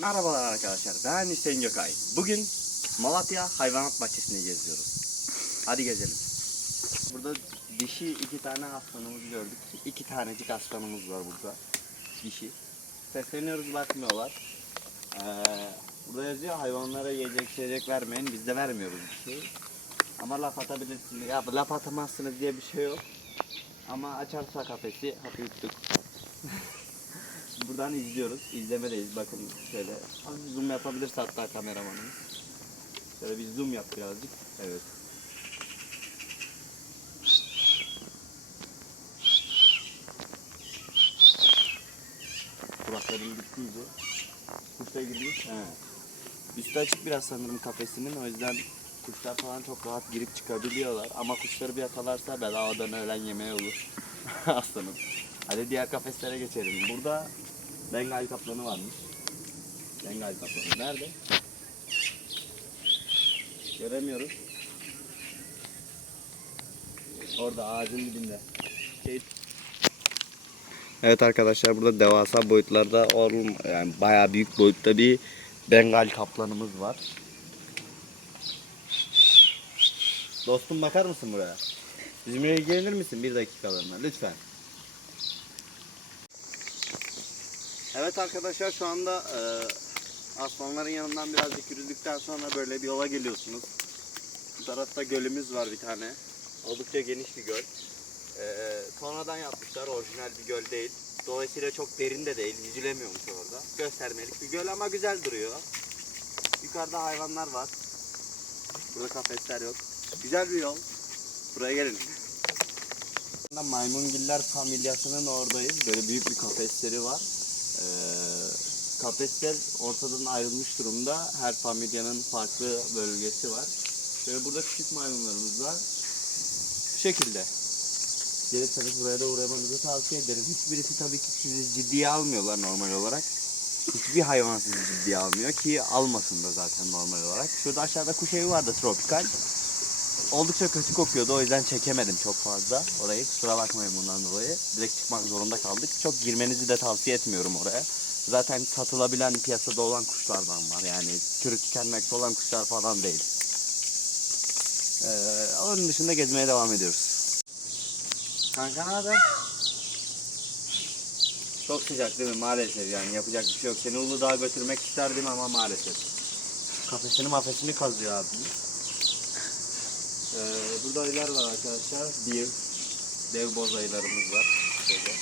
Merhabalar arkadaşlar, ben Hüseyin Gökay. Bugün Malatya Hayvanat Bahçesi'ni geziyoruz. Hadi gezelim. Burada dişi iki tane aslanımız gördük. İki tanecik aslanımız var burada. Dişi. Sesleniyoruz bakmıyorlar. Ee, burada yazıyor hayvanlara yiyecek içecek vermeyin. Biz de vermiyoruz bir şey. Ama laf atabilirsiniz. Ya laf atamazsınız diye bir şey yok. Ama açarsa kafesi hapı yuttuk. Buradan izliyoruz. İzlemedeyiz. Bakın şöyle. Hafif zoom yapabilirse hatta kameramanımız. Şöyle bir zoom yap birazcık. Evet. Kulaklarım gitti iyice. Kuş da girmiş. He. Üstü açık biraz sanırım kafesinin. O yüzden kuşlar falan çok rahat girip çıkabiliyorlar. Ama kuşları bir yakalarsa bedavadan öğlen yemeği olur. Aslanım. Hadi diğer kafeslere geçelim. Burada Bengal kaplanı varmış. Bengal kaplanı nerede? Göremiyoruz. Orada ağacın dibinde. Şey... Evet arkadaşlar burada devasa boyutlarda oğlum yani bayağı büyük boyutta bir Bengal kaplanımız var. Dostum bakar mısın buraya? Bizimle ilgilenir misin bir dakikalığına lütfen? Evet arkadaşlar şu anda e, aslanların yanından birazcık yürüdükten sonra böyle bir yola geliyorsunuz. Bu tarafta gölümüz var bir tane. Oldukça geniş bir göl. E, sonradan yapmışlar orijinal bir göl değil. Dolayısıyla çok derin de değil. Yüzülemiyormuş orada. Göstermelik bir göl ama güzel duruyor. Yukarıda hayvanlar var. Burada kafesler yok. Güzel bir yol. Buraya gelin. Maymungiller familyasının oradayız. Böyle büyük bir kafesleri var. Ee, kafesler ortadan ayrılmış durumda. Her familyanın farklı bölgesi var. Şöyle burada küçük maymunlarımız var. Bu şekilde. Gelirseniz buraya da uğramanızı tavsiye ederim. Hiçbirisi tabii ki sizi ciddiye almıyorlar normal olarak. Hiçbir hayvan sizi ciddiye almıyor ki almasın da zaten normal olarak. Şurada aşağıda kuş evi vardı tropikal. Oldukça kötü kokuyordu o yüzden çekemedim çok fazla orayı. Kusura bakmayın bundan dolayı. Direkt çıkmak zorunda kaldık. Çok girmenizi de tavsiye etmiyorum oraya. Zaten satılabilen piyasada olan kuşlardan var. Yani türü tükenmekte olan kuşlar falan değil. Ee, onun dışında gezmeye devam ediyoruz. Kanka ne haber? Çok sıcak değil mi? Maalesef yani yapacak bir şey yok. Seni Uludağ'a götürmek isterdim ama maalesef. Kafesini mafesini kazıyor abi. Ee, burada ayılar var arkadaşlar. Bir dev boz ayılarımız var. Şöyle.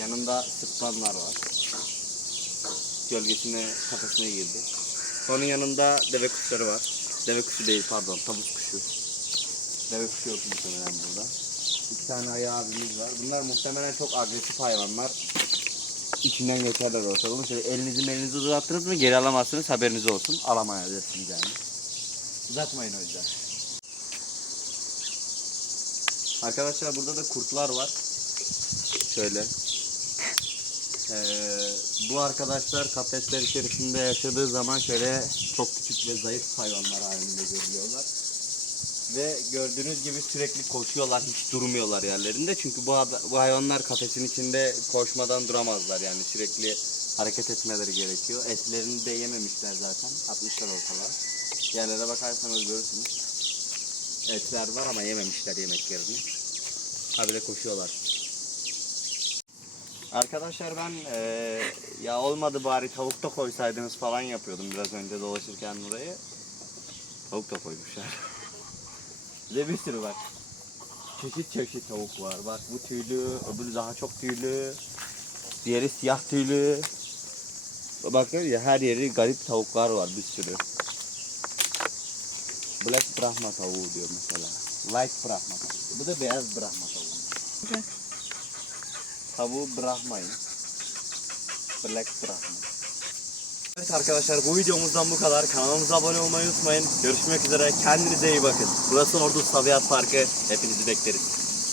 Yanında sırtlanlar var. Gölgesine kafesine girdi. Onun yanında deve kuşları var. Deve kuşu değil pardon tavus kuşu. Deve kuşu yok muhtemelen burada. İki tane ayı abimiz var. Bunlar muhtemelen çok agresif hayvanlar. İçinden geçerler ortalığın. Şöyle elinizi elinizi uzattınız mı geri alamazsınız haberiniz olsun. Alamayabilirsiniz yani. Uzatmayın o yüzden. Arkadaşlar burada da kurtlar var. Şöyle. Ee, bu arkadaşlar kafesler içerisinde yaşadığı zaman şöyle çok küçük ve zayıf hayvanlar halinde görülüyorlar. Ve gördüğünüz gibi sürekli koşuyorlar, hiç durmuyorlar yerlerinde. Çünkü bu, bu hayvanlar kafesin içinde koşmadan duramazlar yani sürekli hareket etmeleri gerekiyor. Etlerini de yememişler zaten, atmışlar ortalığa. Yerlere bakarsanız görürsünüz. Etler var ama yememişler yemeklerini. Habire koşuyorlar. Arkadaşlar ben eee, ya olmadı bari tavuk da koysaydınız falan yapıyordum biraz önce dolaşırken burayı. Tavuk da koymuşlar. Ve bir sürü var. Çeşit çeşit tavuk var. Bak bu tüylü, öbürü daha çok tüylü. Diğeri siyah tüylü. Bakın ya her yeri garip tavuklar var bir sürü. Black Brahma tavuğu diyor mesela. White Brahma tavuğu. Bu da beyaz Brahma tavuğu. Tavuğu Brahma'yı. Black Brahma. Evet arkadaşlar bu videomuzdan bu kadar. Kanalımıza abone olmayı unutmayın. Görüşmek üzere. Kendinize iyi bakın. Burası Ordu Tabiat Parkı. Hepinizi bekleriz.